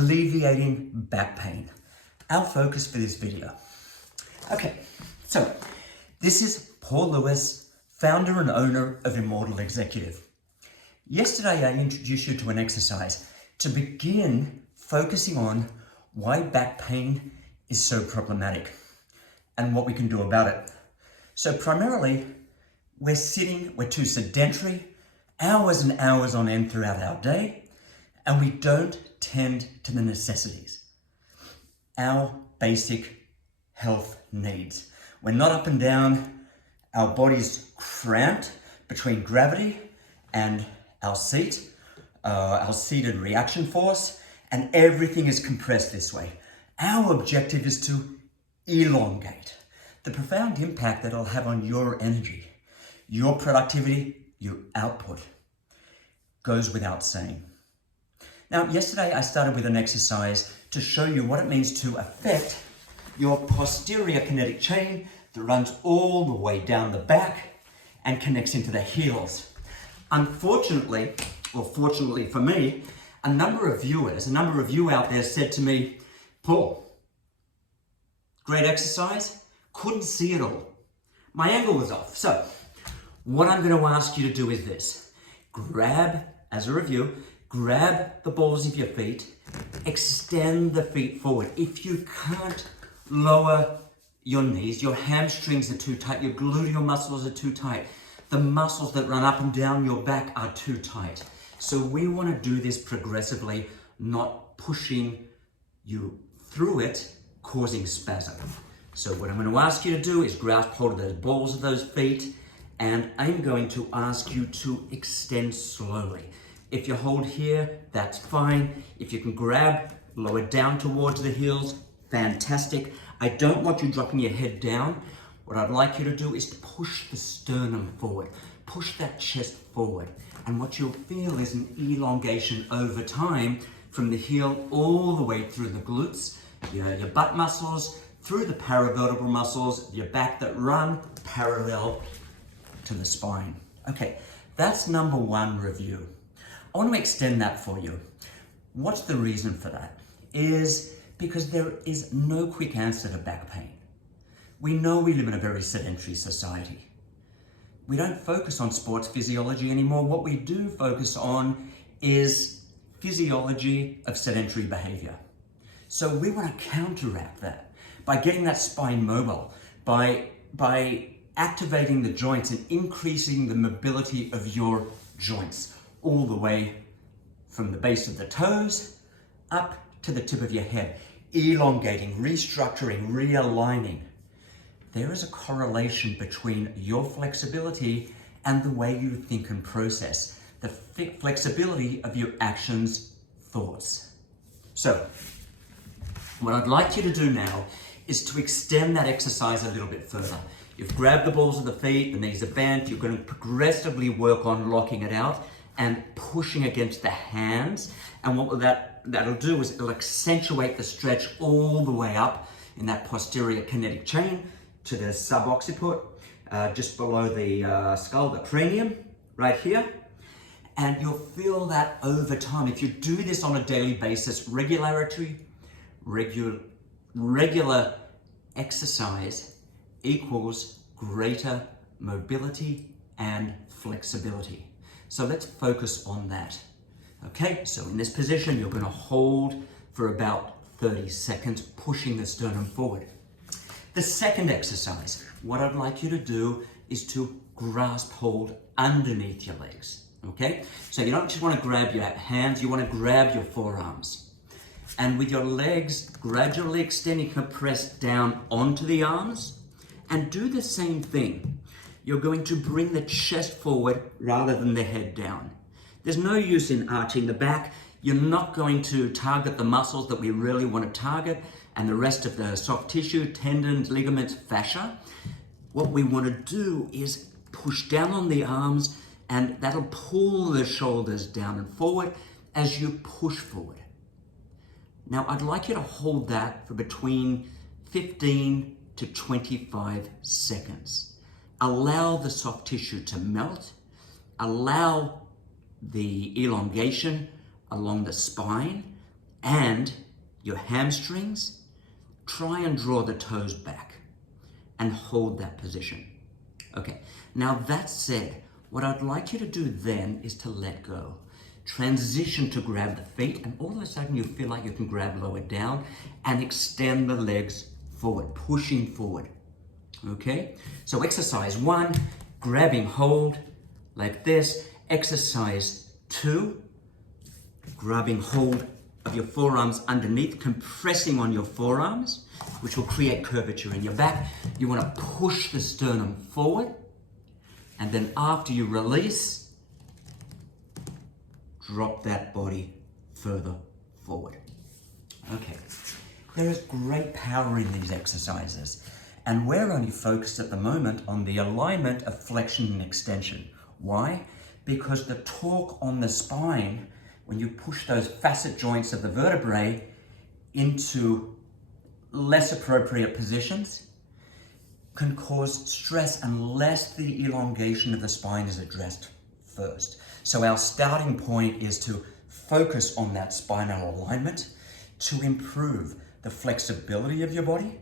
alleviating back pain. Our focus for this video. Okay, so this is Paul Lewis, founder and owner of Immortal Executive. Yesterday, I introduced you to an exercise to begin focusing on why back pain is so problematic and what we can do about it. So primarily, we're too sedentary, hours and hours on end throughout our day, and we don't tend to the necessities, our basic health needs. We're not up and down, our body's cramped between gravity and our seat, our seated reaction force, and everything is compressed this way. Our objective is to elongate. The profound impact that it'll have on your energy, your productivity, your output goes without saying. Now, yesterday I started with an exercise to show you what it means to affect your posterior kinetic chain that runs all the way down the back and connects into the heels. Unfortunately, or fortunately for me, a number of you out there said to me, Paul, great exercise, couldn't see it all. My angle was off. So what I'm going to ask you to do is this. As a review, grab the balls of your feet, extend the feet forward. If you can't lower your knees, your hamstrings are too tight, your gluteal muscles are too tight, the muscles that run up and down your back are too tight. So we want to do this progressively, not pushing you through it, causing spasm. So what I'm going to ask you to do is grasp hold of those balls of those feet, and I'm going to ask you to extend slowly. If you hold here, that's fine. If you can grab, lower down towards the heels, fantastic. I don't want you dropping your head down. What I'd like you to do is to push the sternum forward, push that chest forward. And what you'll feel is an elongation over time from the heel all the way through the glutes, your butt muscles, through the paravertebral muscles, your back that run parallel to the spine. Okay, that's number one review. I want to extend that for you. What's the reason for that? Is because there is no quick answer to back pain. We know we live in a very sedentary society. We don't focus on sports physiology anymore. What we do focus on is physiology of sedentary behavior. So we want to counteract that by getting that spine mobile, by activating the joints and increasing the mobility of your joints all the way from the base of the toes up to the tip of your head, elongating, restructuring, realigning. There is a correlation between your flexibility and the way you think and process, the flexibility of your actions, thoughts. So, what I'd like you to do now is to extend that exercise a little bit further. You've grabbed the balls of the feet, the knees are bent, you're going to progressively work on locking it out and pushing against the hands. And what that'll do is it'll accentuate the stretch all the way up in that posterior kinetic chain to the subocciput, just below the skull, the cranium, right here. And you'll feel that over time. If you do this on a daily basis, regular exercise equals greater mobility and flexibility. So let's focus on that. Okay, so in this position, you're going to hold for about 30 seconds, pushing the sternum forward. The second exercise, what I'd like you to do is to grasp hold underneath your legs. Okay, so you don't just want to grab your hands, you want to grab your forearms. And with your legs gradually extending, compress down onto the arms and do the same thing. You're going to bring the chest forward rather than the head down. There's no use in arching the back. You're not going to target the muscles that we really want to target and the rest of the soft tissue, tendons, ligaments, fascia. What we want to do is push down on the arms, and that'll pull the shoulders down and forward as you push forward. Now, I'd like you to hold that for between 15 to 25 seconds. Allow the soft tissue to melt. Allow the elongation along the spine and your hamstrings, try and draw the toes back and hold that position. Okay, now that said, what I'd like you to do then is to let go. Transition to grab the feet, and all of a sudden you feel like you can grab lower down and extend the legs forward, pushing forward. Okay, so exercise 1, grabbing hold like this. Exercise 2, grabbing hold of your forearms underneath, compressing on your forearms, which will create curvature in your back. You want to push the sternum forward, and then after you release, drop that body further forward. Okay, there is great power in these exercises, and we're only focused at the moment on the alignment of flexion and extension. Why? Because the torque on the spine, when you push those facet joints of the vertebrae into less appropriate positions, can cause stress unless the elongation of the spine is addressed first. So our starting point is to focus on that spinal alignment to improve the flexibility of your body,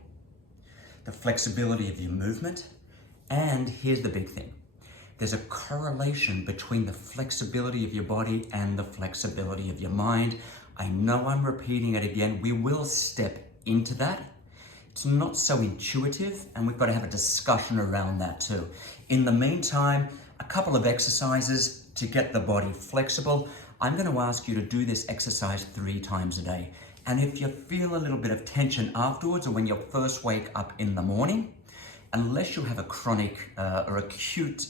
the flexibility of your movement, and here's the big thing. There's a correlation between the flexibility of your body and the flexibility of your mind. I know I'm repeating it again. We will step into that. It's not so intuitive, and we've got to have a discussion around that too. In the meantime, a couple of exercises to get the body flexible. I'm going to ask you to do this exercise 3 times a day. And if you feel a little bit of tension afterwards, or when you first wake up in the morning, unless you have a chronic or acute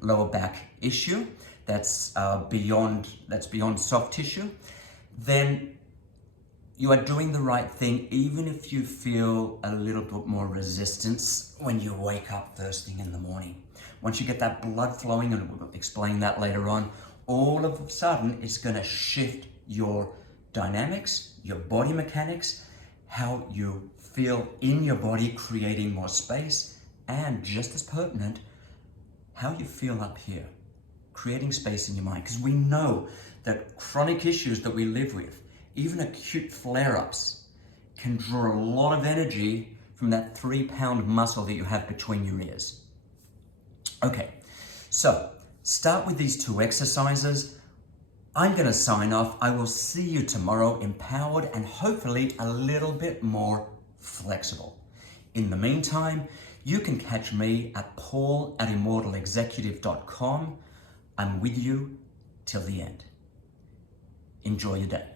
lower back issue that's beyond soft tissue, then you are doing the right thing, even if you feel a little bit more resistance when you wake up first thing in the morning. Once you get that blood flowing, and we'll explain that later on, all of a sudden it's going to shift your dynamics, your body mechanics, how you feel in your body, creating more space, and just as pertinent, how you feel up here, creating space in your mind. Because we know that chronic issues that we live with, even acute flare-ups, can draw a lot of energy from that 3-pound muscle that you have between your ears. Okay, so start with these 2 exercises. I'm going to sign off. I will see you tomorrow, empowered and hopefully a little bit more flexible. In the meantime, you can catch me at paul@immortalexecutive.com. I'm with you till the end. Enjoy your day.